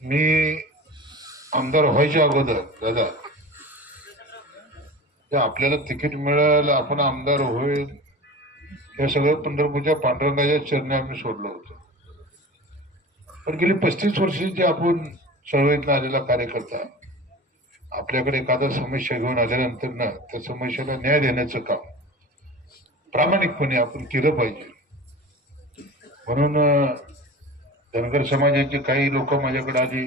मी आमदार व्हायच्या अगोदर दादा आपल्याला तिकीट मिळेल, आपण आमदार होईल, हे सगळं पंढरपूरच्या पांडुरंगाच्या चरणी आम्ही सोडलं होतं. पण गेली 35 वर्ष जे आपण चळवळीत आलेला कार्यकर्ता आपल्याकडे एखादा समस्या घेऊन आल्यानंतर ना त्या समस्येला न्याय देण्याचं काम प्रामाणिकपणे आपण केलं पाहिजे. म्हणून धनगर समाजाचे काही लोक माझ्याकडे आली,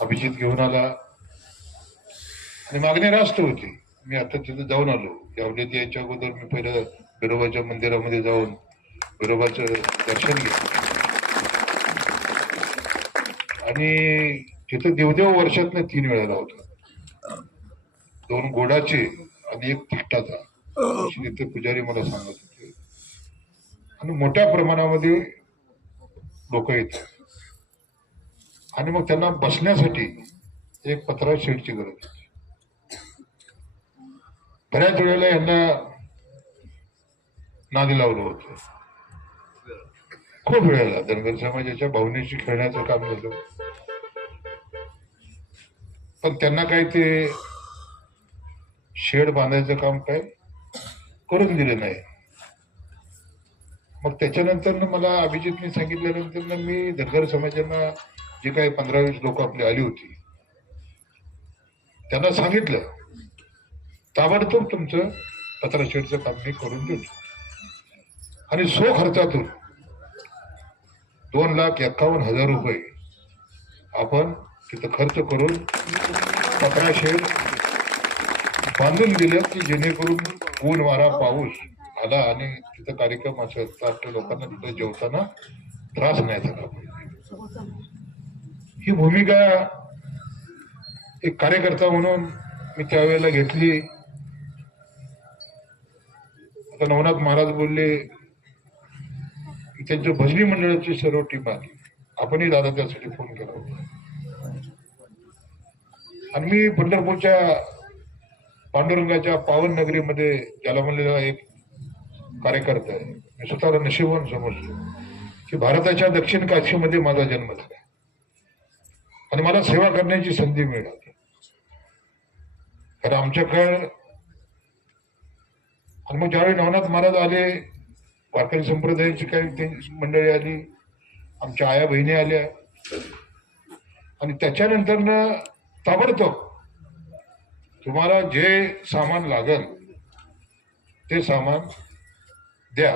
अभिजित घेऊन आला आणि मागणी रास्त होती. मी आता तिथे जाऊन आलो. यावले याच्या अगोदर मी पहिलं बिरोबाच्या मंदिरामध्ये जाऊन बिरोबाचं दर्शन घेतलं आणि तिथं देवदेव वर्षातनं 3 वेळेला होता. 2 गोडाचे आणि 1 तिखटाचा तिथे पुजारी मला सांगत होते. आणि मोठ्या प्रमाणामध्ये लोक येतात आणि मग त्यांना बसण्यासाठी एक पत्रा शेडची गरज होती. बऱ्याच वेळेला यांना नादी लावलं होतं. खूप वेळेला धनगर समाजाच्या भावनेशी खेळण्याचं काम झालं, पण त्यांना काय ते शेड बांधायचं काम काय करून दिलं नाही. मग त्याच्यानंतर मला अभिजितने सांगितल्यानंतर मी धनगर समाजांना जे काही 15-20 लोक आपली आली होती त्यांना सांगितलं ताबडतोब तुमचं पत्राशेडचं काम मी करून देतो. आणि सो खर्चातून 2,51,000 रुपये आपण तिथं खर्च करून पत्राशेड बांधून दिलं की जेणेकरून ऊन वारा पाऊस आला आणि तिथं कार्यक्रम असेल तर आपल्या लोकांना तिथं जेवताना त्रास नाही झाला पाहिजे. ही भूमिका एक कार्यकर्ता म्हणून मी त्यावेळेला घेतली. आता नवनाथ महाराज बोलले की त्यांच्या भजनी मंडळाची सर्व टीम आली. आपणही दादा त्यासाठी फोन केला होता. आणि मी पंढरपूरच्या पांडुरंगाच्या पावन नगरीमध्ये ज्याला म्हणलेला एक कार्यकर्ता आहे. मी स्वतःला नशीबवान समजतो की भारताच्या दक्षिण काशीमध्ये माझा जन्म झाला आणि मला सेवा करण्याची संधी मिळाली. कारण आमच्याकडे आणि मग ज्यावेळी नवनाथ महाराज आले, वारकरी संप्रदायाची काही मंडळी आली, आमच्या आया बहिणी आल्या आणि त्याच्यानंतर ना ताबडतोब तुम्हाला जे सामान लागल ते सामान द्या.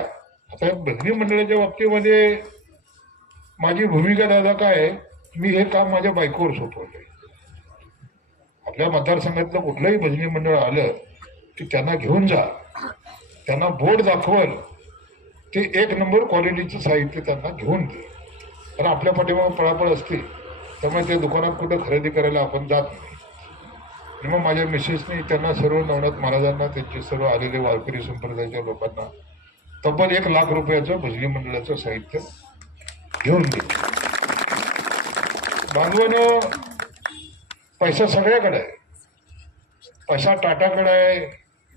आता भजनी मंडळाच्या बाबतीमध्ये माझी भूमिका दादा काय, मी हे काम माझ्या बायकोवर सोपवलंय. आपल्या मतदारसंघातलं कुठलंही भजनी मंडळ आलं की त्यांना घेऊन जा, त्यांना बोर्ड दाखवल, ते 1 नंबर क्वालिटीचं साहित्य त्यांना घेऊन दे. कारण आपल्या पाठीमागे पळापळ असते, त्यामुळे त्या दुकानात कुठं खरेदी करायला आपण जात नाही. आणि मग माझ्या मिसेसने त्यांना सर्व नवनाथ महाराजांना त्यांचे सर्व आलेले वारकरी संप्रदायाच्या लोकांना तब्बल 1 लाख रुपयाचं भजनी मंडळाचं साहित्य घेऊन दिलं. बांधवानं पैसा सगळ्याकडे आहे. पैसा टाटाकडे आहे,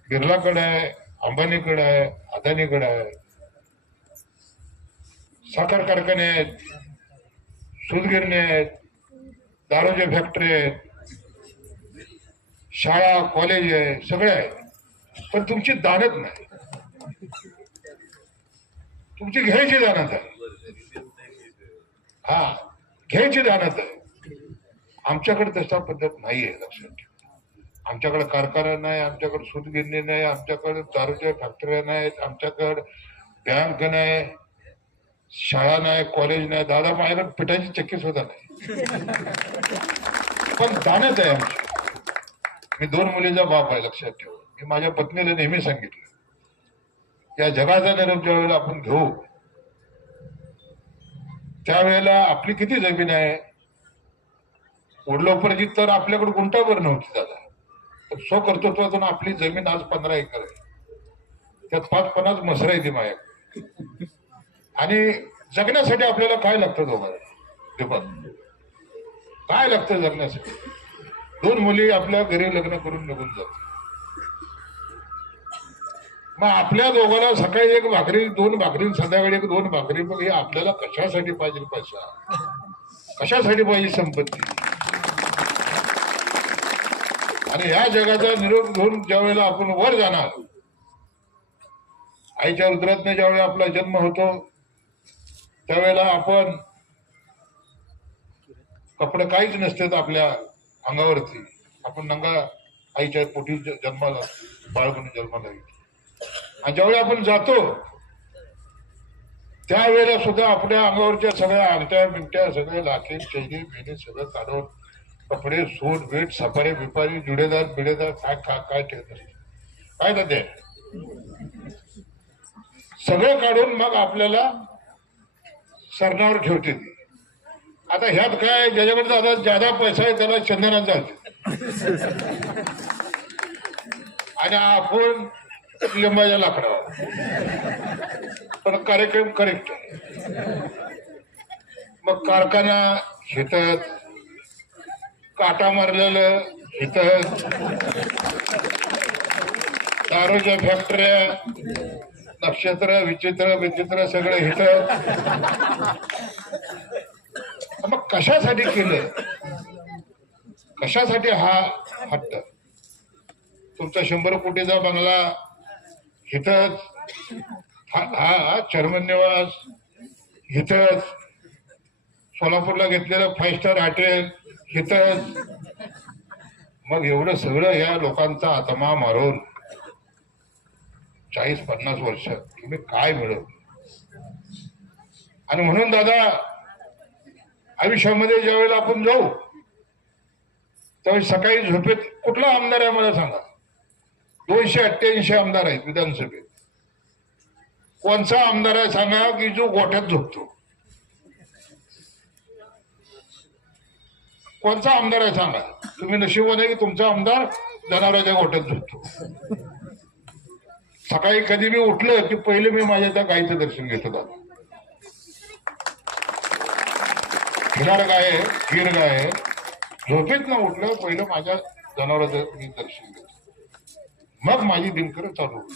बिर्लाकडे आहे, अंबानीकडे आहे, अदानीकडे आहे. साखर कारखाने आहेत, सूतगिरणे आहेत, दारूच्या फॅक्टरी आहेत, शाळा कॉलेज आहे, सगळे आहे. पण तुमची दानत नाही, तुमची घ्यायची दानत आहे. हा, घ्यायची दानत आहे. आमच्याकडे तशा पद्धत नाहीये, लक्षात ठेवा. आमच्याकडे कारखाना नाही, आमच्याकडे सूतगिरणी नाही, आमच्याकडे दारूच्या फॅक्टऱ्या नाहीत, आमच्याकडे बँक नाही, शाळा नाही, कॉलेज नाही. दादा माझ्याकडे पिठाची चक्की सुद्धा नाही, पण दानत आहे आमची. मी 2 मुलीचा बाप आहे, लक्षात ठेवा. मी माझ्या पत्नीला नेहमी सांगितलं या जगाचा निरोप ज्या वेळेला आपण घेऊ त्यावेळेला आपली किती जमीन आहे, वडलोपरची तर आपल्याकडे गुंठाभर नव्हती दादा. तर स्वकर्तृत्वातून आपली जमीन आज 15 एकर आहे. त्यात 5-50 मसरा येते माझ्याकडे. आणि जगण्यासाठी आपल्याला काय लागतं दोघांना, काय लागतं जगण्यासाठी? 2 मुली आपल्या घरी लग्न करून निघून जातात. मग आपल्या दोघांना सकाळी 1 भाकरी 2 भाकरी, संध्याकाळी 1-2 भाकरी. मग हे आपल्याला कशासाठी पाहिजे पैसा? कशासाठी पाहिजे संपत्ती? आणि या जगाचा निरोप घेऊन ज्या वेळेला आपण वर जाणार, आईच्या उदरातनं ज्यावेळी आपला जन्म होतो त्यावेळेला आपण कपडे काहीच नसतात आपल्या अंगावरती, आपण नंगा आईच्या पोटी जन्माला बाळ म्हणून जन्माला येतो. आणि ज्यावेळी आपण जातो त्यावेळेला सुद्धा आपल्या अंगावरच्या सगळ्या अंगठ्या बिंगट्या सगळ्या लाखे चैनी मेने सगळं काढून कपडे सूट बीट सफारी बिपारी जुडेदार बिडेदार काय काय काय ठेवत असते काय ना ते सगळं काढून मग आपल्याला सरणावर ठेवते. आता ह्यात काय ज्याच्याकडे आता ज्यादा पैसा आहे त्याला चंदनात जाते आणि आपण लिंबाच्या लाकडावर, पण कार्यक्रम करेक्ट आहे. मग कारखाना शेतात, काटा मारलेलं शेतात, दारूच्या फॅक्टऱ्या, नक्षत्र विचित्र विचित्र सगळं हिथं. मग कशासाठी केलं? कशासाठी हा हट्ट? तुमचा 100 कोटीचा बंगला हिथंच, हा चर्मन निवास हिथंच, सोलापूरला घेतलेलं 5 स्टार हॉटेल हिथंच. मग एवढं सगळं या लोकांचा आत्मा मारून 40-50 वर्ष तुम्ही काय मिळवलं? आणि म्हणून दादा आयुष्यामध्ये ज्या वेळेला आपण जाऊ त्यावेळी सकाळी झोपेत कुठला आमदार आहे मला सांगा? 288 आमदार आहेत विधानसभेत. कोणचा आमदार आहे सांगा की जो गोठ्यात झोपतो? कोणचा आमदार आहे सांगा? तुम्ही नशीबवान आहे की तुमचा आमदार जनावरांच्या गोठ्यात झोपतो. सकाळी कधी मी उठलं की पहिले मी माझ्या त्या गायीचं दर्शन घेतो. दादा खिलार गाय गीर गाय झोपेत न उठलं पहिलं माझ्या जनावरांचं मी दर्शन घेतो, मग माझी दिनकर चालू होती.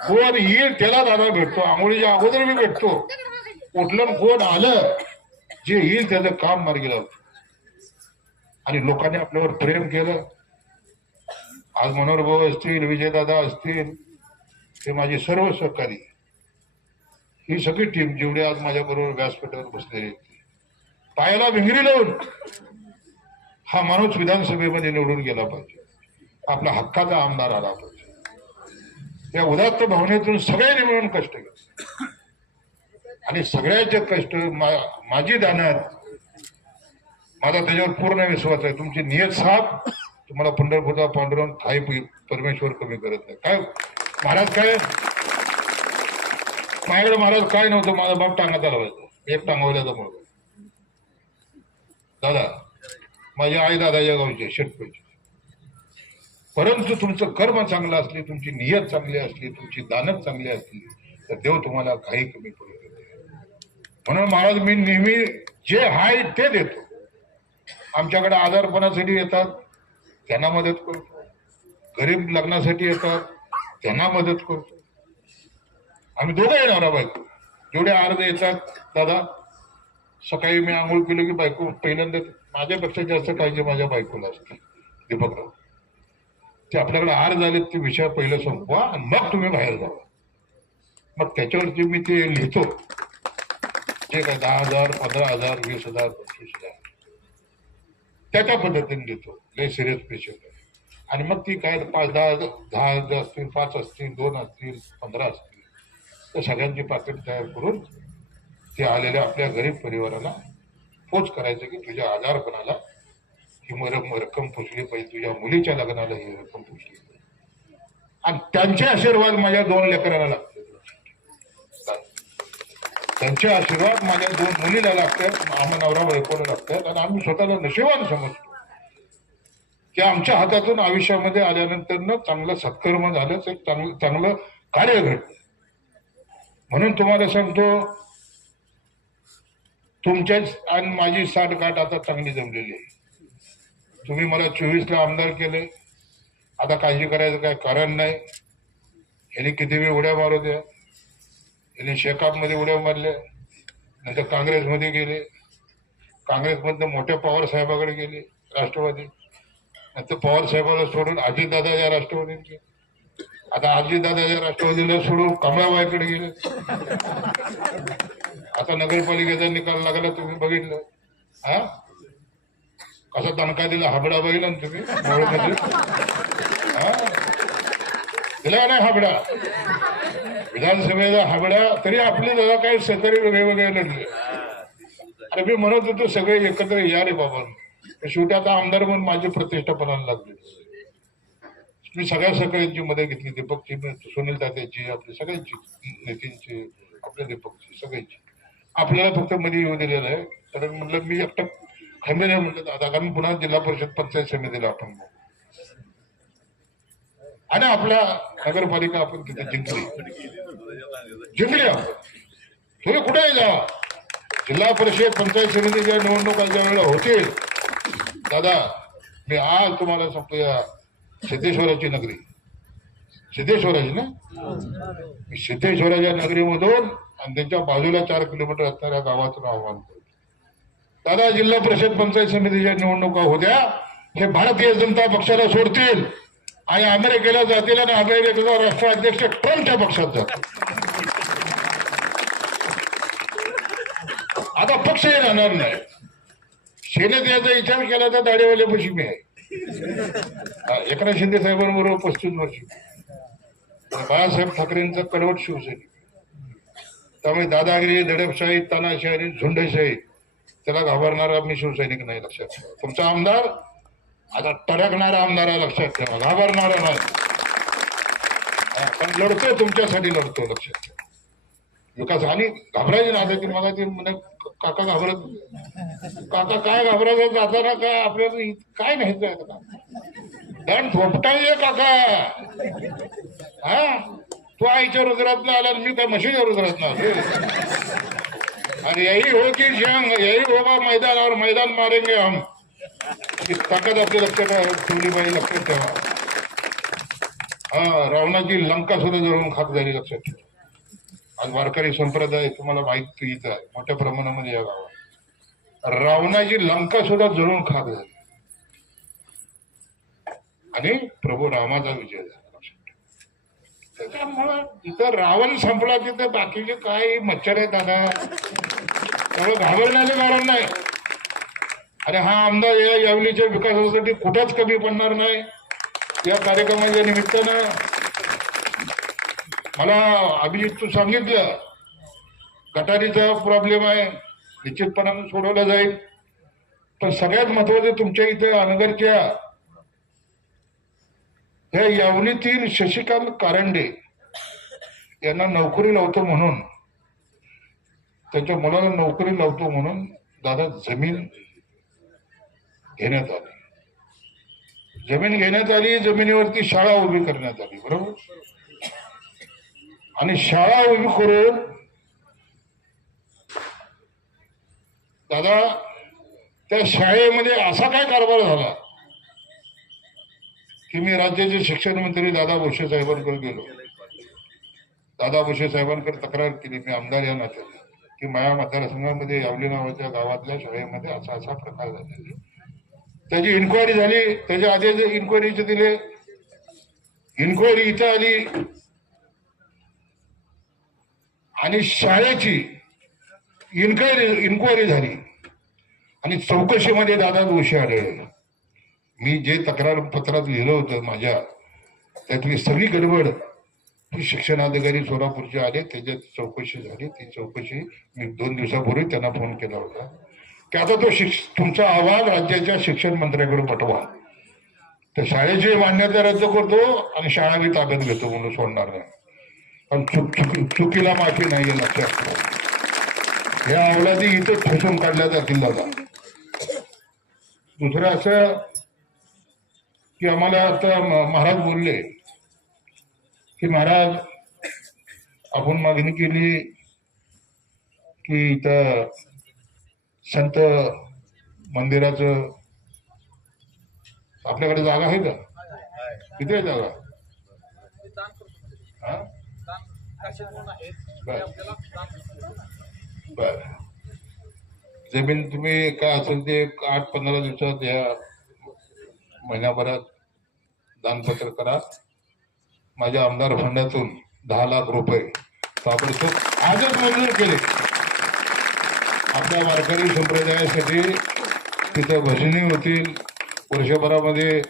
कोण येईल त्याला दादा भेटतो, आंघोळीच्या अगोदर मी भेटतो. उठलं कोण आलं जे येईल त्याचं काम मार्गी लावतो. आणि लोकांनी आपल्यावर प्रेम केलं. आज मनोहर भाऊ असतील, विजयदादा असतील, हे माझे सर्व सहकारी, ही सगळी टीम जेवढी आज माझ्या बरोबर व्यासपीठावर बसलेली, पायाला भिंगरी लावून हा माणूस विधानसभेमध्ये निवडून गेला पाहिजे, आपला हक्काचा आमदार आला पाहिजे. या उदात्त भावनेतून सगळ्यांनी मिळून कष्ट केले आणि सगळ्याचे कष्ट माझी दानत, माझा त्याच्यावर पूर्ण विश्वास आहे. तुमची नियत साफ, तुम्हाला पंढरपूरचा पांडुरंग काही परमेश्वर कमी करत नाही. काय महाराज काय माझ्याकडे महाराज काय नव्हतं, माझा बाप टांगाचा लावायचा, एक टांगवल्याचा मुलगा. दादा माझी आई दादाच्या गावचे शेटपेचे. परंतु तुमचं कर्म चांगलं असले, तुमची नियत चांगली असली, तुमची दानत चांगली असली तर देव तुम्हाला काही कमी पडू देते. म्हणून महाराज मी नेहमी जे आहे ते देतो. आमच्याकडे आजारपणासाठी येतात त्यांना मदत करतो, गरीब लग्नासाठी येतात त्यांना मदत करतो. आम्ही दोघं येणार बायको जेवढे अर्ध येतात. दादा सकाळी मी आंघोळ केली की बायको पहिल्यांदा माझ्यापेक्षा जास्त काळजी माझ्या बायकोला असते. दीपकराव ते आपल्याकडे हार झाले ते विषय पहिलं संपवा आणि मग तुम्ही बाहेर जावा. मग त्याच्यावरती मी ते लिहितो जे काय 10,000 15,000 20,000 25,000 त्याच्या पद्धतीने लिहितो. लय सिरियस पेशंट आहे. आणि मग ती काय 5-10 असतील, 5 असतील, 2 असतील, 15 असतील, तर सगळ्यांची पाकिट तयार करून ते आलेल्या आपल्या गरीब परिवाराला पोच करायचं की तुझ्या आजारपणाला ही रक्कम पोचली पाहिजे, तुझ्या मुलीच्या लग्नाला ही रक्कम पोचली पाहिजे. आणि त्यांचे आशीर्वाद माझ्या 2 लेकरांना लागतात, त्यांचे आशीर्वाद माझ्या 2 मुलीला लागतात, आम्हा नवरा बायकोला लागतात. आणि आम्ही स्वतःला नशिबान समजतो की आमच्या हातातून आयुष्यामध्ये आल्यानंतर चांगलं सत्कर्म झालं, एक चांगलं कार्य घडलं. म्हणून तुम्हाला सांगतो तुमच्याच आणि माझी साठगाठ आता चांगली जमलेली आहे. तुम्ही मला 24ला आमदार केले, आता काळजी करायचं काय कारण नाही. यांनी किती वेळ उड्या मारू द्या, यांनी शेकापमध्ये उड्या मारल्या, नंतर काँग्रेसमध्ये गेले, काँग्रेसमधनं मोठ्या पवार साहेबाकडे गेले राष्ट्रवादी, नंतर पवार साहेबाला सोडून अजितदादा या राष्ट्रवादीचे, आता अजितदादा या राष्ट्रवादीला सोडून कमळाबाईकडे गेले. आता नगरपालिकेचा निकाल लागला तुम्ही बघितलं, हा कसा दणका दिला हाबडा बघितला ना तुम्ही मोहोळमध्ये, हा दिला नाही हाबडा, विधानसभेचा हाबडा. तरी आपले दादा काही सहकारी वेगवेगळे लढले. अरे मी म्हणत होतो सगळे एकत्र या रे बाबा, शेवटी आता आमदार म्हणून माझी प्रतिष्ठा पणाला लागली. मी सगळ्या सगळ्यांची मदत घेतली, दीपकची, सुनील तात्याची, आपली सगळ्यांची, नितीनची, आपल्या दीपकची, सगळ्यांची. आपल्याला फक्त मध्ये येऊ दिलेलं आहे. तर म्हटलं मी एकटं खंबे नाही म्हटलं दादा, कारण पुन्हा जिल्हा परिषद पंचायत समितीला आपण आणि आपला नगरपालिका आपण तिथे जिंकली. तुम्ही कुठे जा, जिल्हा परिषद पंचायत समितीच्या निवडणुका ज्या वेळेला होतील दादा, मी आज तुम्हाला सांगतो, या सिद्धेश्वराची नगरी, सिद्धेश्वराची ना, सिद्धेश्वराच्या नगरीमधून आणि त्यांच्या बाजूला 4 किलोमीटर असणाऱ्या गावाचं आव्हान करतो दादा, जिल्हा परिषद पंचायत समितीच्या निवडणुका होत्या, हे भारतीय जनता पक्षाला सोडतील आणि अमेरिकेला जातील आणि अमेरिकेचा राष्ट्राध्यक्ष ट्रम्पच्या पक्षात जातो. आता पक्षही राहणार नाही. सेनेत याचा विचार केला तर दाढेवाल्यापाशी मी आहे. एकनाथ शिंदे साहेबांबरोबर 35 वर्ष, बाळासाहेब ठाकरेंचा कडवट शिवसैनिक. त्यामुळे दादागिरी, दडपशाही, तानाशाही आणि झुंडशाही त्याला घाबरणारा मी शिवसैनिक नाही. लक्षात ठेवा, तुमचा आमदार आता टरकणारा आमदार आहे, लक्षात ठेवा, घाबरणारा नाही. पण लढतो, तुमच्यासाठी लढतो, लक्षात ठेवा. विकास आणि घाबरायचे ना की मला ते म्हणे काका घाबरत, काका काय घाबरायचं, जाताना काय आपल्याला काय नाही का दंड थोपटाय काका, हा तू आईच्या रुद्रात आला, मी काय म्हशीच्या रुद्रात आलो. आणि यही हो की जंग, यही होगा मैदान, और मैदान मारेंगे हम. ताकद आपल्या लक्षात ठेवली पाहिजे, लक्षात ठेवा. हा रावणाची लंका सुद्धा जळून खाक झाली, लक्षात ठेवा. आज वारकरी संप्रदाय तुम्हाला माहिती आहे मोठ्या प्रमाणामध्ये या गावात रावणाची लंका सुद्धा जळून खाक झाली आणि प्रभू रामाचा विजय झाला. त्याच्यामुळं जिथं रावण संपला तिथं बाकीचे काय मच्छर आहेत दादा, त्यामुळे घाबरण्याचं कारण नाही. आणि हा आमदार या यावलीच्या विकासासाठी कुठंच कमी पडणार नाही. या कार्यक्रमाच्या निमित्तानं मला अभिजित तू सांगितलं गटारीचा प्रॉब्लेम आहे, निश्चितपणाने सोडवला जाईल. पण सगळ्यात महत्वाचं तुमच्या इथे अनगरच्या या यावलीतील शशिकांत कारंडे यांना नोकरी लावतो म्हणून, त्यांच्या मुलाला नोकरी लावतो म्हणून दादा जमीन घेण्यात आली. जमीन घेण्यात आली, जमिनीवरती शाळा उभी करण्यात आली, बरोबर. आणि शाळा उभी करून दादा त्या शाळेमध्ये असा काय कारभार झाला की मी राज्याचे शिक्षण मंत्री दादा भुसे साहेबांकडे गेलो. दादा भुसे साहेबांकडे तक्रार केली मी आमदार या नात्याने की माझ्या मतदारसंघामध्ये यावली नावाच्या गावातल्या शाळेमध्ये असा असा प्रकार झालेला. त्याची इन्क्वायरी झाली, त्याच्या आधी इन्क्वायरीचे दिले, इन्क्वायरी इथं आली आणि शाळेची इन्क्वायरी झाली आणि चौकशीमध्ये दादा दोषी आढळले. मी जे तक्रार पत्रात लिहिलं होतं माझ्या, त्यातली सगळी गडबड ही शिक्षणाधिकारी सोलापूरचे आले, त्याच्यात चौकशी झाली. ती चौकशी मी 2 दिवसापूर्वी त्यांना फोन केला होता की आता तो तुमचा अहवाल राज्याच्या शिक्षण मंत्र्याकडे पाठवा. तर शाळेची मान्यता रद्द करतो आणि शाळा मी ताब्यात घेतो म्हणून सोडणार नाही. पण चुकीला माफी नाही, लक्षात ठेवा. या अवलादी इथं ठोसून काढल्या जातील दादा. दुसरं असं की आम्हाला आता महाराज बोलले की महाराज आपण मागणी केली की इथं संत मंदिराचं आपल्याकडे जागा आहे का, किती आहे जागा, हा बर जमीन तुम्ही काय असेल ते 8-15 दिवसात या महिन्याभरात दानपत्र करा. माझ्या आमदार फंडातून 10 लाख रुपये ताबडतोब आजच मंजूर केले. आपल्या वारकरी संप्रदायासाठी तिथं भजनी होतील. वर्षभरामध्ये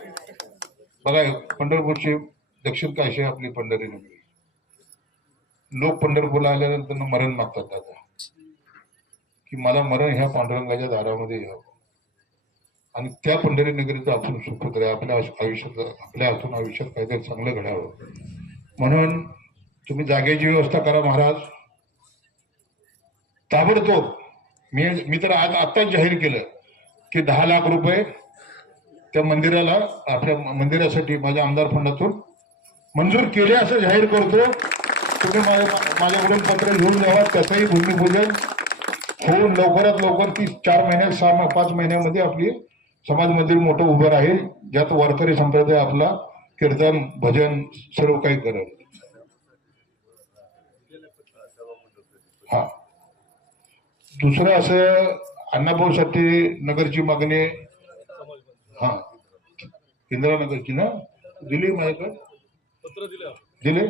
बघा, पंढरपूरची दक्षिण काशी आपली पंढरी नगरी. लोक पंढरपूरला आल्यानंतर मरण मागतात दादा, की मला मरण ह्या पांडुरंगाच्या दारामध्ये यावं आणि त्या पंढरी नगरीचं आपण सुपुत्र आहे. आपल्या आयुष्यात, आपल्या हातून आयुष्यात काहीतरी चांगलं घडावं म्हणून तुम्ही जागेची व्यवस्था करा महाराज. ताबडतोब मी तर आज आत्ताच जाहीर केलं की 10 लाख रुपये त्या मंदिराला, आपल्या मंदिरासाठी माझ्या आमदार फंडातून मंजूर केले असं जाहीर करतो. तुम्ही माझ्याकडून पत्र घेऊन जावा. त्याचंही भूमिपूजन होऊन लवकरात लवकर 4 महिन्यात 5 महिन्यामध्ये आपली समाज मंदिर मोठं उभं राहील, ज्यात वारकरी संप्रदाय आपला कीर्तन भजन सर्व काही करेल. हा, दुसरं असं अण्णाभाऊसाठी नगरची मागणी, हा इंदिरानगरची ना दिली, माझ्याकडे दिले.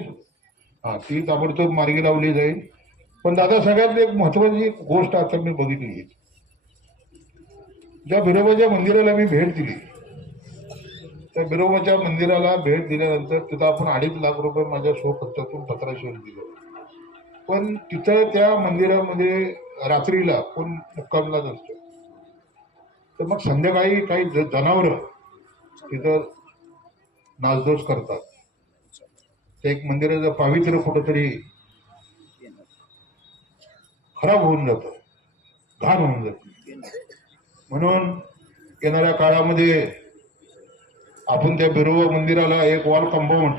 हा, ती ताबडतोब मार्गी लावली जाईल. पण दादा सगळ्यात एक महत्वाची गोष्ट आता मी बघितली, ज्या बिरोबाच्या मंदिराला मी भेट दिली, त्या बिरोबाच्या मंदिराला भेट दिल्यानंतर तिथं आपण 2.5 लाख रुपये माझ्या स्वखर्चातून पत्राशेर दिलं. पण तिथं त्या मंदिरामध्ये रात्रीला कोण मुक्कामला नसतं. तर मग संध्याकाळी काही जनावर तिथं नासधूस करतात. ते एक मंदिराचं पावित्र्य कुठंतरी खराब होऊन जातं, घाण होऊन जातं. म्हणून येणाऱ्या काळामध्ये आपण त्या बिरोबा मंदिराला एक वॉल कंपाऊंड,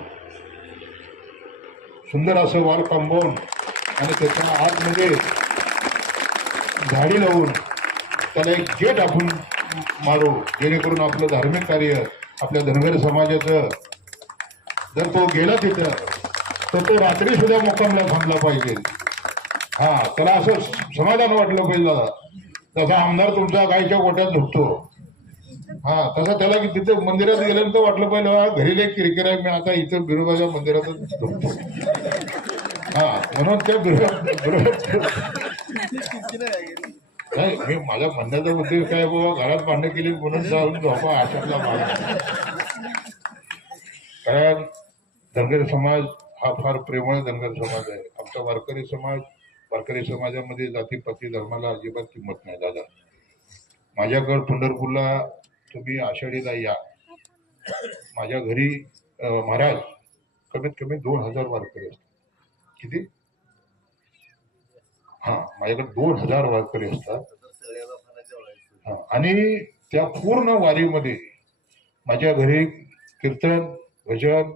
सुंदर असं वॉल कंपाऊंड आणि त्याच्या आतमध्ये झाडी लावून त्याला एक गेट आपण मारू, जेणेकरून आपलं धार्मिक कार्य आपल्या धनगर समाजाचं, जर तो गेला तिथं तर तो रात्री सुद्धा मुक्कामला थांबला पाहिजे. हा, त्याला असं समाधान वाटलं पाहिजे दादा, जसा आमदार तुमच्या गायच्या गोट्यात झोपतो, हा तसं त्याला की तिथं मंदिरात गेल्यानंतर वाटलं पाहिजे घरी एक किरकिर आहे, मी आता इथं बिरोबाच्या मंदिरातच झोपतो. हा, म्हणून त्या नाही, मी माझ्या म्हणण्याचा उद्देश काय, बाबा घरात भांडण केली म्हणून जाऊन झोपा आशातला भाग. कारण धनगर समाज हा फार प्रेमळ धनगर समाज आहे. आमचा वारकरी समाज, वारकरी समाजामध्ये जातीपाती धर्माला अजिबात किंमत नाही दादा. माझ्याकडे पंढरपूरला तुम्ही आषाढीला या, माझ्या घरी महाराज कमीत कमी 2000 वारकरी असतात. किती? हा, माझ्याकडे 2000 वारकरी असतात. हा, आणि त्या पूर्ण वारीमध्ये माझ्या घरी कीर्तन भजन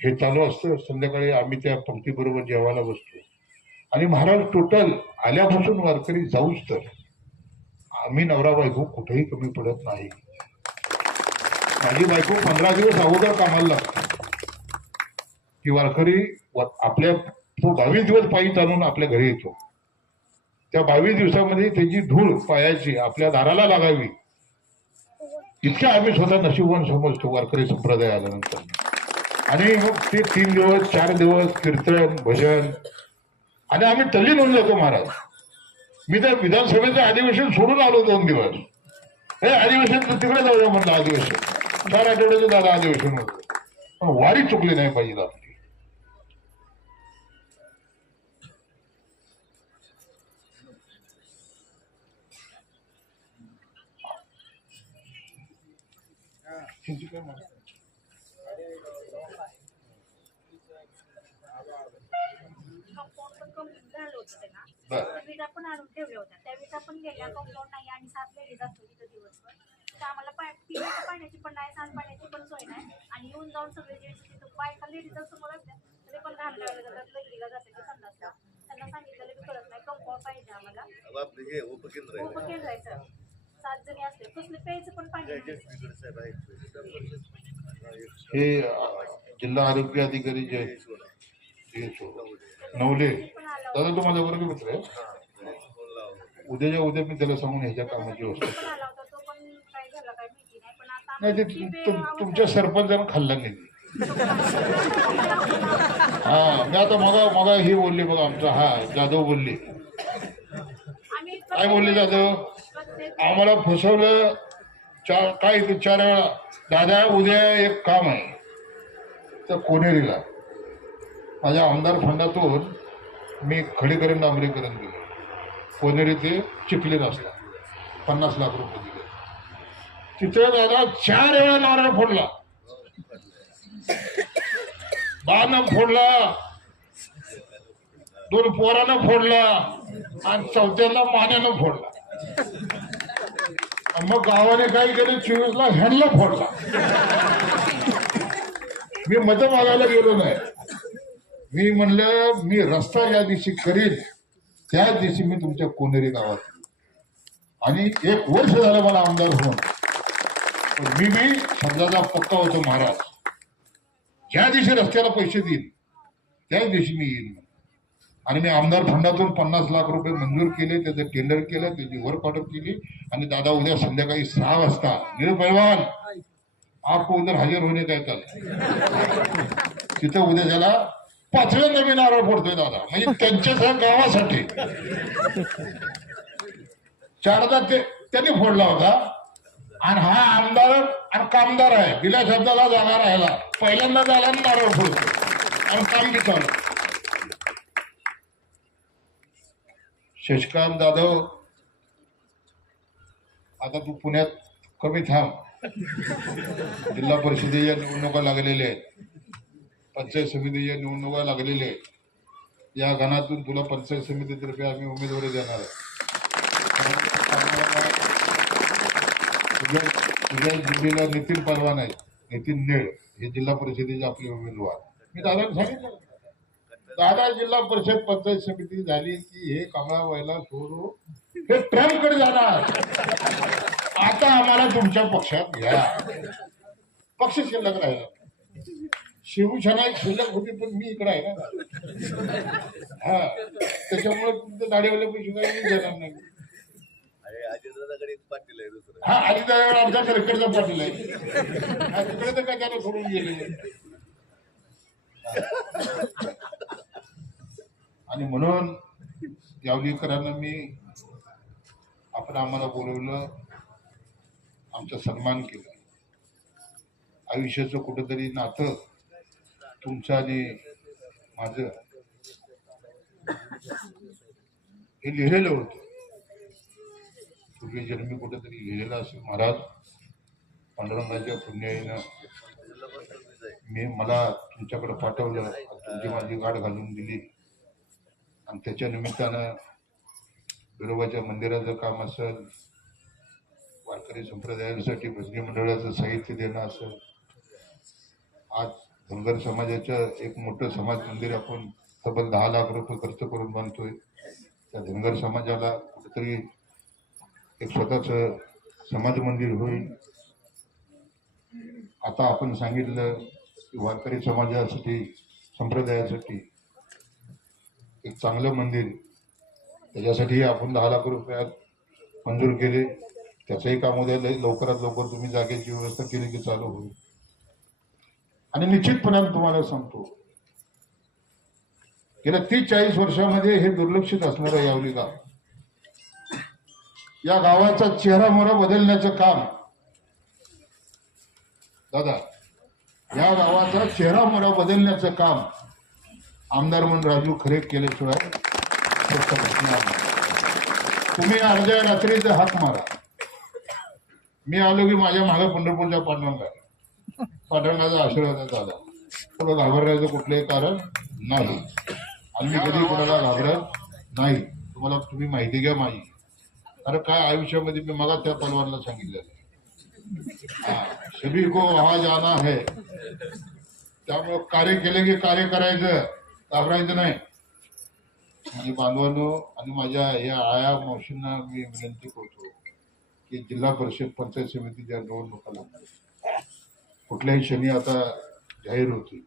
हे चालू असतं. संध्याकाळी आम्ही त्या पंक्तीबरोबर जेवायला बसतो. आणि महाराज टोटल आल्यापासून वारकरी जाऊच तर आम्ही नवरा बायको कुठेही कमी पडत नाही. माझी बायको 15 दिवस अगोदर कामाला लागते. ती वारकरी आपल्या 22 दिवस पायी चालून आपल्या घरी येतो. त्या 22 दिवसामध्ये त्याची धूळ पायाची आपल्या दाराला लागावी इतक्या आम्ही स्वतः नशीबवान समजतो वारकरी संप्रदाय आल्यानंतर. आणि मग ते 3 दिवस 4 दिवस कीर्तन भजन आणि आम्ही तल्लीन होऊन जातो महाराज. मी तर विधानसभेचं अधिवेशन सोडून आलो 2 दिवस. हे अधिवेशन तिकडे जाऊया म्हणलं, अधिवेशन 4 आठवड्याचं झालं अधिवेशन होतं, पण वारी चुकली नाही पाहिजे आपली. विजा पण आणून ठेवल्या होत्या. त्या विजा पण गेल्या, कंपाऊंड नाही आणि 7 लेडीज असतो तिथं दिवसभर. तर आम्हाला पिण्याच्या पाण्याची पण नाही, सांडपाण्याची पण सोय नाही. आणि येऊन जाऊन सगळे जे तिथं बायका लेडीज समोर असतात तरी पण घाण लावले जातात, लगीला जातात की संडासला. त्यांना सांगितलेलं बी कळत नाही. कंपाऊंड पाहिजे आम्हाला, उपकेंद्र आहे सर. 7 जणी असते, कसले प्यायचं पण पाणी नाही. हे जिल्हा आरोग्य अधिकारी जे नवले दादा, तो माझा वर्ग मित्र आहे. उद्याच्या उद्या मी त्याला सांगून ह्याच्या कामाची व्यवस्था पण आला होता तो पण काय झाला काय माहिती नाही पण आता नाही. ते तुमच्या सरपंचानं खाल्ला नाही. हा मी आता मगा ही बोलली बघा आमचा जाधव बोलली. काय बोलले जाधव? आम्हाला फसवलं काय 4 वेळा. दादा उद्या एक काम आहे तर कोणेरीला माझ्या आमदार फंडातून मी खडीकरण डांबरीकरण दिलं. कोणेरी ते चिखली रस्ता 50 लाख रुपये दिले. तिथे दादा 4 वेळा नारळ फोडला, बानं फोडला, 2 पोरानं फोडला आणि 4थ्याला मान्यानं फोडला. मग गावाने काय केलं 24ला ह्यांना फोडला. मी मत मागायला गेलो नाही. मी म्हणलं मी रस्ता ज्या दिवशी करीन त्या दिवशी मी तुमच्या कोनेरी गावात. आणि 1 वर्ष झालं मला आमदार होऊन. मी शब्दाचा पक्का होतो महाराज. ज्या दिवशी रस्त्याला पैसे देईन त्याच दिवशी मी येईन. आणि मी आमदार फंडातून 50 लाख रुपये मंजूर केले, त्याचं टेंडर केलं, त्याची वर्क ऑर्डर केली. आणि दादा उद्या संध्याकाळी 6 वाजता नील पैलवान आपको उधर हजर होणे काय कल. तिथं उद्या त्याला 5व्यांदा मी नारळ फोडतोय दादा. म्हणजे त्यांच्या गावासाठी 4दा त्यांनी फोडला होता. आणि हा आमदार आणि कामदार आहे, दिल्या शब्दाला जागा राहिला. पहिल्यांदा झाला नारळ फोडतो आणि काम बी चालू. शशिकांत जाधव आता तू पुण्यात कमी थांब. जिल्हा परिषदेच्या निवडणुका लागलेल्या आहेत, पंचायत समितीच्या निवडणुका लागलेल्या आहेत. या गणातून तुला पंचायत समितीतर्फे आम्ही उमेदवारी देणार आहे. तुझ्या जिल्ह्याला नितीन पलवान आहे, नितीन नेळ हे जिल्हा परिषदेचे आपले उमेदवार. मी दादाला सांगितलं दादा जिल्हा परिषद पंचायत समिती झाली की हे कमळा व्हायला सोडू, हे ट्रम्पकडे जाणार. आता आम्हाला तुमच्या पक्षात घ्या. पक्ष शिल्लक राहिला. शिवसेना एक शिल्लक होती पण मी इकडे आहे ना. हा त्याच्यामुळे तुमच्या दाढीवाले पैसे काही मी देणार नाही. हा अजितदादा आमच्या सरकारचा पाटील आहे. तिकडे तर काय त्याला सोडून गेले. आणि म्हणून यावलीकरांना मी आम्हाला बोलवलं, आमचा सन्मान केला. आयुष्याचं कुठंतरी नातं तुमचं आणि माझं हे लिहिलेलं होतं. पूर्वी जन्मी कुठेतरी लिहिलेलं असेल. महाराज पांडुरंगाच्या पुण्याईनं मला तुमच्याकडे पाठवलं, तुमची माझी गाठ घालून दिली. आणि त्याच्या निमित्तानं विरोबाच्या मंदिराचं काम असेल, वारकरी संप्रदायासाठी भजनी मंडळाचं साहित्य देणं असेल, आज धनगर समाजाचं एक मोठं समाज मंदिर आपण तब्बल 10 लाख रुपये खर्च करून बांधतोय. त्या धनगर समाजाला कुठेतरी एक स्वतःच समाज मंदिर होईल. आता आपण सांगितलं की वारकरी समाजासाठी संप्रदायासाठी एक चांगलं मंदिर, त्याच्यासाठी आपण 10 लाख रुपयात मंजूर केले. त्याचंही काम उद्या लवकरात लवकर तुम्ही जागेची व्यवस्था केली की चालू होईल. आणि निश्चितपणे तुम्हाला सांगतो गेल्या 30-40 वर्षामध्ये हे दुर्लक्षित असणारं यावली गाव, या गावाचा चेहरामोहरा बदलण्याचं काम दादा, या गावाचा चेहरामोहरा बदलण्याचं काम आमदार म्हणून राजू खरे केल्याशिवाय तुम्ही अर्ध्या रात्रीचा हाक मारा. मी आलो की माझ्या मागे पंढरपूरच्या पांडुरंगाचा आशीर्वाद झाला. तुला घाबरायचं कुठलंही कारण नाही आणि मी कधी कोणाला घाबरत नाही. तुम्ही माहिती घ्या माझी. अरे काय आयुष्यामध्ये मी मला त्या पलवानला सांगितलेलं, सभी को वहां जाना है. त्यामुळे कार्य केले की कार्य करायचं, घाबरायचं नाही. आणि बांधवांनो आणि माझ्या या आया मावशींना मी विनंती करतो की जिल्हा परिषद पंचायत समितीच्या निवडणुका कुठल्याही क्षणी आता जाहीर होती.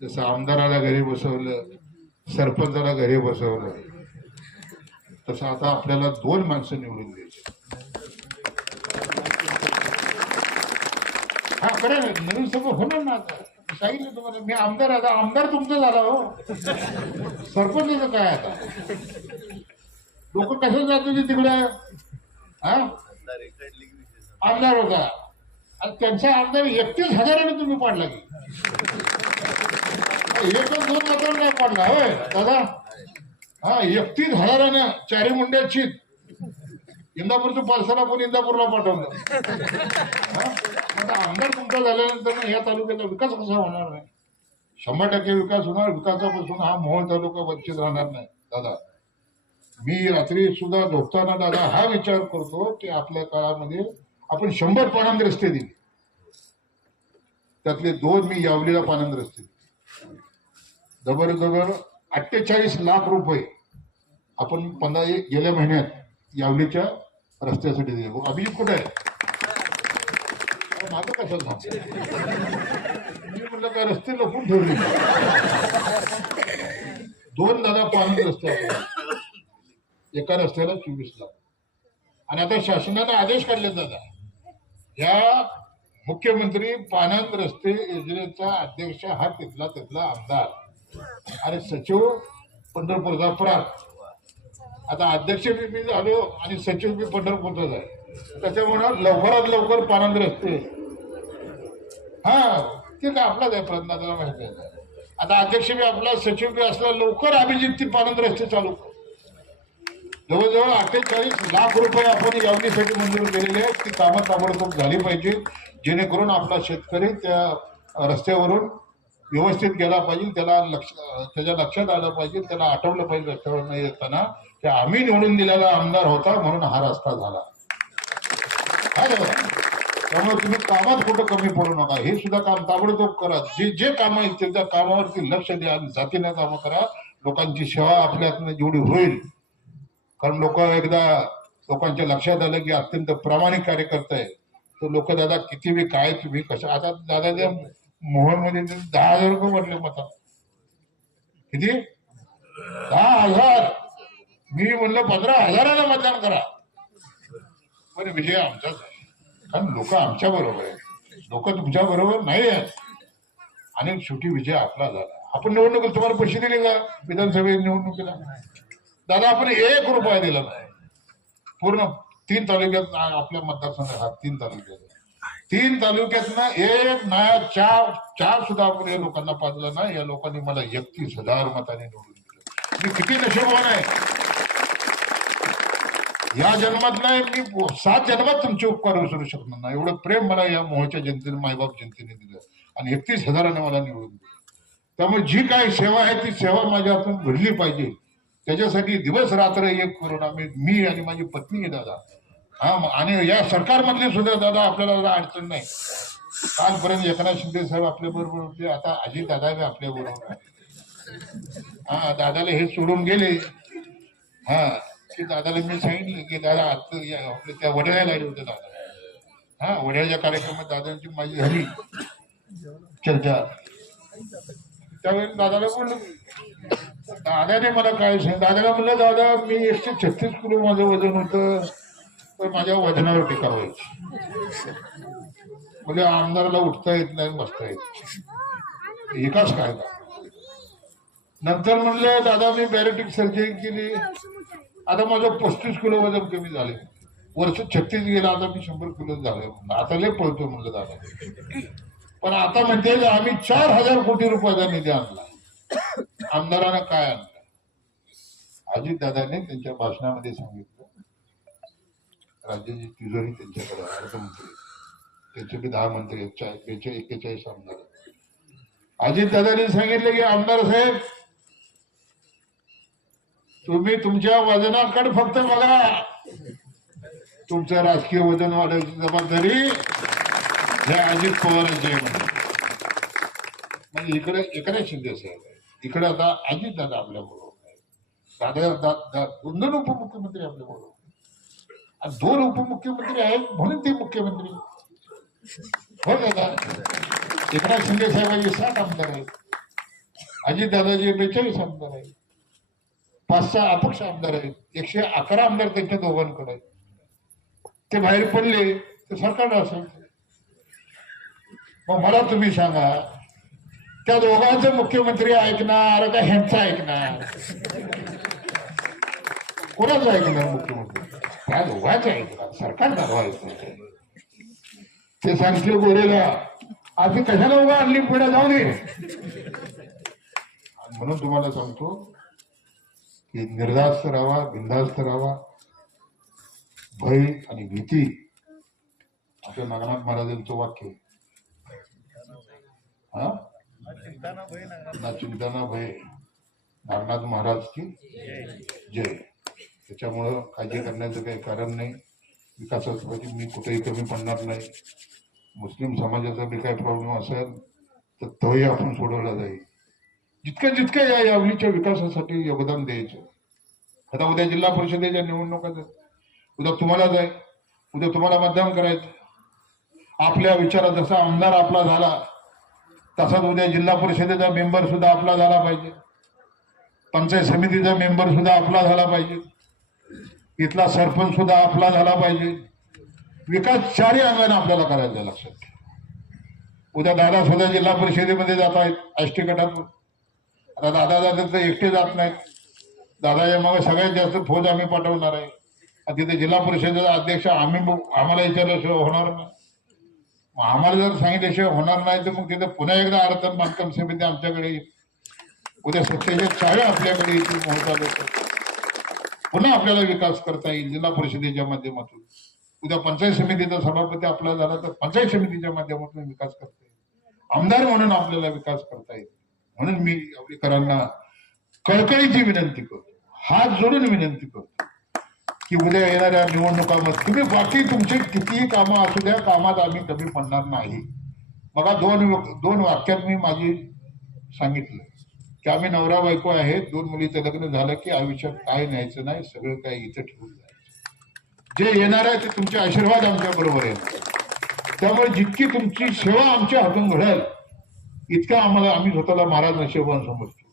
जसं आमदाराला घरी बसवलं, सरपंचाला घरी बसवलं, तसं आता आपल्याला 2 माणसं निवडून द्यायची. हा खरं आहे, नवीन सभा होणार ना. आता सांगितलं तुम्हाला मी आमदार, आता आमदार तुमचं झाला हो, सरपंच काय आता. लोक कसं जात होते तिकडे, हा आमदार होता आणि त्यांचा आमदार 31,000 तुम्ही पाडला की 1-2 मतांना नाही पाडला होय दादा. हा 31,000 चारी मुंड्याची इंदापूरचं पालसाला पण इंदापूरला पाठवलं. आता आमदार तुमचा झाल्यानंतर या तालुक्याचा विकास कसा होणार नाही. 100% विकास होणार. विकासापासून हा मोहोळ तालुका वंचित राहणार नाही दादा. मी रात्री सुद्धा झोपताना दादा हा विचार करतो की आपल्या काळामध्ये आपण 100 पाणंद रस्ते दिले, त्यातले 2 मी यावलीला पाणंद रस्ते दिले. जवळजवळ 48 लाख रुपये आपण गेल्या महिन्यात यावलीच्या रस्त्यासाठी दिले. अभिजित कुठे आहे? माझं कसं सांग, मी म्हटलं काय रस्ते लपून ठेवले. 2 दादा पाणंद रस्ते, एका रस्त्याला 24 लाख. आणि आता शासनाने आदेश काढले दादा, या मुख्यमंत्री पाणंद रस्ते योजनेचा अध्यक्ष हा तिथला आमदार आणि सचिव पंढरपूरचा प्रांत. आता अध्यक्ष बी मी झालो आणि सचिव बी पंढरपूरचाच आहे. त्याच्यामुळे लवकरात लवकर पाणंद रस्ते, हा ते काय आपलाच आहे प्रयत्नाला माहिती आहे. आता अध्यक्ष बी आपला, सचिव बी असला, लवकर अभिजित ती पाणंद रस्ते चालू. जवळजवळ 48 लाख रुपये आपण यावणीसाठी मंजूर केलेले आहेत. ती कामं ताबडतोब झाली पाहिजे, जेणेकरून आपला शेतकरी त्या रस्त्यावरून व्यवस्थित गेला पाहिजे, त्याच्या लक्षात आलं पाहिजे, त्याला आठवलं पाहिजे रस्त्यावर नाही येताना की आम्ही निवडून दिलेला आमदार होता म्हणून हा रस्ता झाला. त्यामुळे तुम्ही कामात कुठं कमी पडू नका. हे सुद्धा काम ताबडतोब करा. जे कामं आहेत त्या कामावरती लक्ष द्या आणि जातीनं कामं करा. लोकांची सेवा आपल्या हातून जेवढी होईल, कारण लोकांच्या लक्षात आलं की अत्यंत प्रामाणिक कार्यकर्ता आहे, तर लोक दादा किती बी काय तुम्ही कसं. आता दादा त्या मोहनमध्ये 10,000 रुपये म्हटले मतात. किती? 10,000. मी म्हणलं 15,000 मतदान करा. पण विजय आमचाच आहे, कारण लोक आमच्या बरोबर आहेत, लोक तुमच्या बरोबर नाही आहेत. आणि शेवटी विजय आपला झाला. आपण निवडणुकीत तुम्हाला पैसे दिले का? विधानसभे निवडणुकीला दादा आपण 1 रुपया दिला नाही. पूर्ण 3 तालुक्यात आपल्या मतदारसंघात 3 तालुक्यातनं 1 नाही 4 सुद्धा आपण या लोकांना पाजलं नाही. या लोकांनी मला 31,000 मतांनी निवडून दिलं. मी किती नशीबवान आहे. या जन्मात नाही, मी 7 जन्मात तुमचे उपकार विसरू शकणार नाही. एवढं प्रेम मला या मोहच्या जनतेने, मायबाप जनतेने दिलं आणि 31,000 मला निवडून दिलं. त्यामुळे जी काही सेवा आहे ती सेवा माझ्या हातून घडली पाहिजे. त्याच्यासाठी दिवस रात्र एक करून मी आणि माझी पत्नी आहे दादा. हा आणि या सरकारमधले सुद्धा दादा आपल्याला अडचण नाही. कालपर्यंत एकनाथ शिंदे साहेब आपल्या बरोबर होते, आता अजित दादा बी आपल्या बरोबर आहे. हा दादाला हे सोडून गेले. हा की दादाला मी सांगितलं की दादा आता त्या वड्याला आले होते दादा. हा वड्याच्या कार्यक्रमात दादांची माझी झाली चर्चा. त्यावेळी दादाला बोललो, दादाने मला काय सांगितलं. दादाला म्हणलं दादा मी 136 किलो माझं वजन होतं, तर माझ्या वजनावर टीका व्हायची. म्हणजे आमदाराला उठता येत नाही, बसता येत नाही. एकाच काय का. नंतर म्हणलं दादा मी बॅरेटिक सर्जरी केली, आता माझं 35 किलो वजन कमी झाले. वर्ष 36 गेला, आता मी 100 किलो झाले. आता लय पळतो म्हणलं दादा. पण आता म्हणते आम्ही 4,000 कोटी रुपयाचा निधी आणला. आमदारांना काय आणलं? अजित दादाने त्यांच्या भाषणामध्ये सांगितलं, राज्याची तिजोरी त्यांच्याकडे, अर्थमंत्री त्यांचे बी 10 मंत्री आहेत, 41 आमदार. अजित दादाने सांगितलं की आमदार साहेब तुम्ही तुमच्या वजनाकडे फक्त बघा, तुमचं राजकीय वजन वाढवण्याची जबाबदारी हे अजित पवारांची आहे. म्हणजे इकडे एकनाथ शिंदे साहेब आहे, इकडे आता अजित दादा आपल्या बरोबर आहे. दादा 2 उपमुख्यमंत्री आपल्या बरोबर आणि 2 उपमुख्यमंत्री आहेत म्हणून ते मुख्यमंत्री हो दादा. एकनाथ शिंदे साहेबांचे 7 आमदार आहेत, अजित दादाचे 42 आमदार आहेत. 5-6 अपक्ष आमदार आहेत, 111 आमदार त्यांच्या दोघांकडे आहेत. ते बाहेर पडले तर सरकार असेल. मग मला तुम्ही सांगा, त्या दोघांचं मुख्यमंत्री ऐकणार का ह्यांचं ऐकणार? कोणाचं ऐकणार मुख्यमंत्री? त्या दोघांचं ऐकणार, सरकार चालवायचं. ते सांगतील गोरेला आधी कशाला उभा आणली, पुढे जाऊ दे. म्हणून तुम्हाला सांगतो की निर्धास्त राहावा, बिनधास्त राहावा. भय आणि भीती आपल्या नागनाथ महाराजांचं वाक्य आहे. हा, ना चिंता ना भय, नागनाथ महाराज की जय. त्याच्यामुळं काळजी करण्याचं काही कारण नाही. विकासासाठी मी कुठेही कमी पडणार नाही. मुस्लिम समाजाचा बी काही प्रॉब्लेम असेल तर तोही आपण सोडवला जाईल. जितकं जितकं या यावलीच्या विकासासाठी योगदान द्यायचं. आता उद्या जिल्हा परिषदेच्या निवडणुका आहेत, उद्या तुम्हालाच आहे, उद्या तुम्हाला मतदान करायचं. आपल्या विचारात जसा आमदार आपला झाला तसाच उद्या जिल्हा परिषदेचा मेंबर सुद्धा आपला झाला पाहिजे, पंचायत समितीचा मेंबर सुद्धा आपला झाला पाहिजे, इथला सरपंच सुद्धा आपला झाला पाहिजे. विकास चारही अंगाने आपल्याला करायचा. लक्षात ठेवा. उद्या दादा सुद्धा जिल्हा परिषदेमध्ये जात आहेत आष्टी गटातून. आता दादा जातात तर एकटे जात नाहीत. दादाच्या मग सगळ्यात जास्त फौज आम्ही पाठवणार आहे. तिथे जिल्हा परिषदेचा अध्यक्ष आम्हाला विचारल्याशिवाय होणार नाही. आम्हाला जर सांगितल्याशिवाय होणार नाही तर मग तिथे पुन्हा एकदा अर्थात बांधकाम समिती आमच्याकडे येईल. उद्या सत्तेच्या चाव्या आपल्याकडे येतील. महत्वाचं पुन्हा आपल्याला विकास करता येईल जिल्हा परिषदेच्या माध्यमातून. उद्या पंचायत समितीचा सभापती आपला झाला तर पंचायत समितीच्या माध्यमातून विकास करता येईल. आमदार म्हणून आपल्याला विकास करता येईल. म्हणून मी यावलीकरांना कळकळीची विनंती करतो, हात जोडून विनंती करतो की उद्या येणाऱ्या निवडणुकामध्ये तुम्ही बाकी तुमचे कितीही कामं असू द्या, कामात आम्ही कमी पडणार नाही. बघा दोन वाक्यात मी माझी सांगितलं की आम्ही नवरा बायको आहेत, 2 मुलीचं लग्न झालं की आयुष्यात काय न्यायचं नाही, सगळं काय इथं ठेवून जायचं. जे येणार आहे ते तुमचे आशीर्वाद आमच्या बरोबर आहेत. त्यामुळे जितकी तुमची सेवा आमच्या हातून घडेल इतकं आम्ही स्वतःला महाराज नशिबवान समजतो.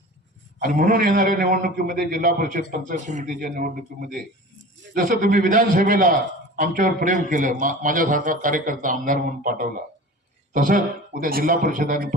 आणि म्हणून येणाऱ्या निवडणुकीमध्ये जिल्हा परिषद पंचायत समितीच्या निवडणुकीमध्ये जसं तुम्ही विधानसभेला आमच्यावर प्रेम केलं, माझ्यासारखा कार्यकर्ता आमदार म्हणून पाठवला, तसंच उद्या जिल्हा परिषद आणि